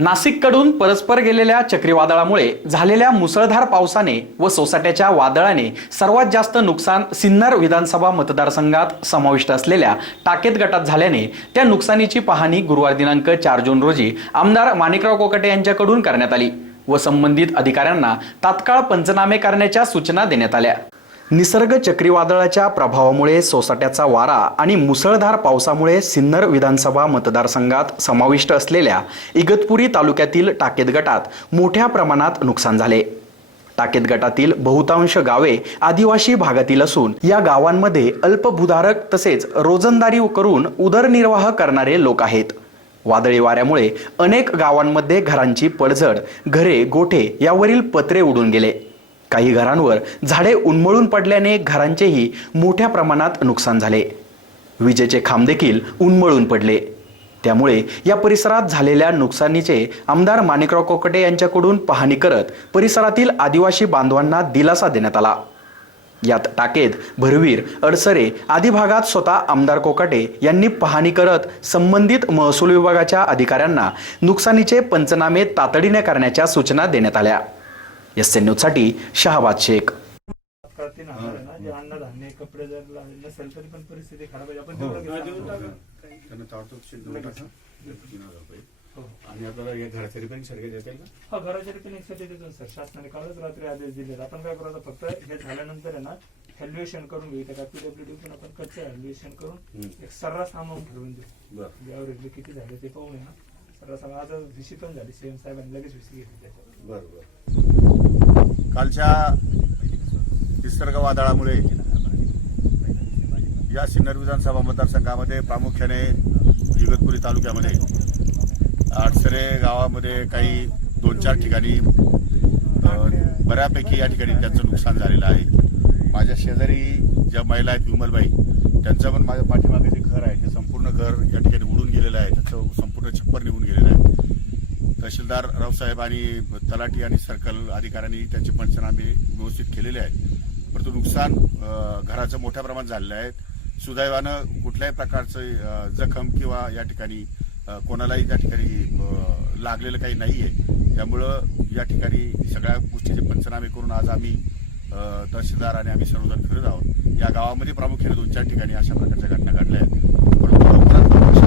नाशिककडून परस्पर गेलेल्या चक्रीवादळामुळे झालेल्या मुसळधार पावसाने व सोसाट्याच्या वादळाने सर्वात जास्त नुकसान सिन्नर विधानसभा मतदारसंघात समाविष्ट असलेल्या टाकेत गटात झाल्याने त्या नुकसानीची पाहणी गुरुवार दिनांक चार जून रोजी आमदार माणिकराव कोकटे यांच्याकडून करण्यात आली व संबंधित अधिकाऱ्यांना तात्काळ पंचनामे करण्याच्या सूचना देण्यात आल्या. निसर्ग चक्रीवादळाच्या प्रभावामुळे सोसाट्याचा वारा आणि मुसळधार पावसामुळे सिन्नर विधानसभा मतदारसंघात समाविष्ट असलेल्या इगतपुरी तालुक्यातील टाकेत गटात मोठ्या प्रमाणात नुकसान झाले. टाकेत गटातील बहुतांश गावे आदिवासी भागातील असून या गावांमध्ये अल्पभूधारक तसेच रोजंदारी करून उदरनिर्वाह करणारे लोक आहेत. वादळी वाऱ्यामुळे अनेक गावांमध्ये घरांची पडझड घरे गोठे यावरील पत्रे उडून गेले. काही घरांवर झाडे उन्मळून पडल्याने घरांचेही मोठ्या प्रमाणात नुकसान झाले. विजेचे खांब देखील उन्मळून पडले. त्यामुळे या परिसरात झालेल्या नुकसानीचे आमदार माणिकराव कोकटे यांच्याकडून पाहणी करत परिसरातील आदिवासी बांधवांना दिलासा देण्यात आला. यात टाकेत भरवीर अडसरे आदी भागात स्वतः आमदार कोकाटे यांनी पाहणी करत संबंधित महसूल विभागाच्या अधिकाऱ्यांना नुकसानीचे पंचनामे तातडीने करण्याच्या सूचना देण्यात आल्या. एस एन न्यूजसाठी शहाबाद शेख अन्नधान्य कपडे जर नसेल तरी पण परिस्थिती खराब आपण हो. आणि आपल्याला या घराच्या रिपेअरिंगसाठी देता येईल हा घराच्या रिपेअरिंगसाठी देतो सर. शासनाने कालच रात्री आदेश दिले आपण काय करू आता फक्त हे झाल्यानंतर आहे ना व्हॅल्युएशन करून घेऊ त्या पीडब्ल्यूडी पण आपण कच्चं व्हॅल्युएशन करून. एक सर्रास अमाऊंट ठरवून देऊ. म्हणजे किती झाले ते पाहू ना. सर्रास आज व्हीसी पण झाली सीएम साहेबांनी लगेच व्हीसी घेतली त्याच्यावर. बरं बरं. कालच्या निसर्ग वादळामुळे या सिन्नर विधानसभा मतदारसंघामध्ये प्रामुख्याने इगतपुरी तालुक्यामध्ये आडसरे गावामध्ये काही दोन चार ठिकाणी बऱ्यापैकी या ठिकाणी त्यांचं नुकसान झालेलं आहे. माझ्या शेजारी ज्या महिला आहेत विमलबाई त्यांचं पण माझ्या पाठीमागे जे घर आहे ते संपूर्ण घर या ठिकाणी उडून गेलेलं आहे. त्याचं संपूर्ण छप्पर निघून गेलेलं आहे. तहसीलदार रावसाहेब आणि तलाठी आणि सर्कल अधिकाऱ्यांनी त्यांचे पंचनामे व्यवस्थित केलेले आहेत. परंतु नुकसान घराचं मोठ्या प्रमाणात झालेलं आहे. सुदैवानं कुठल्याही प्रकारचं जखम किंवा या ठिकाणी कोणालाही त्या ठिकाणी लागलेलं काही नाही आहे त्यामुळं या ठिकाणी सगळ्या गोष्टीचे पंचनामे करून आज आम्ही तहसीलदार आणि आम्ही सर्वजण फिरत आहोत. या गावामध्ये प्रामुख्याने दोन चार ठिकाणी अशा प्रकारच्या घटना घडल्या आहेत. परंतु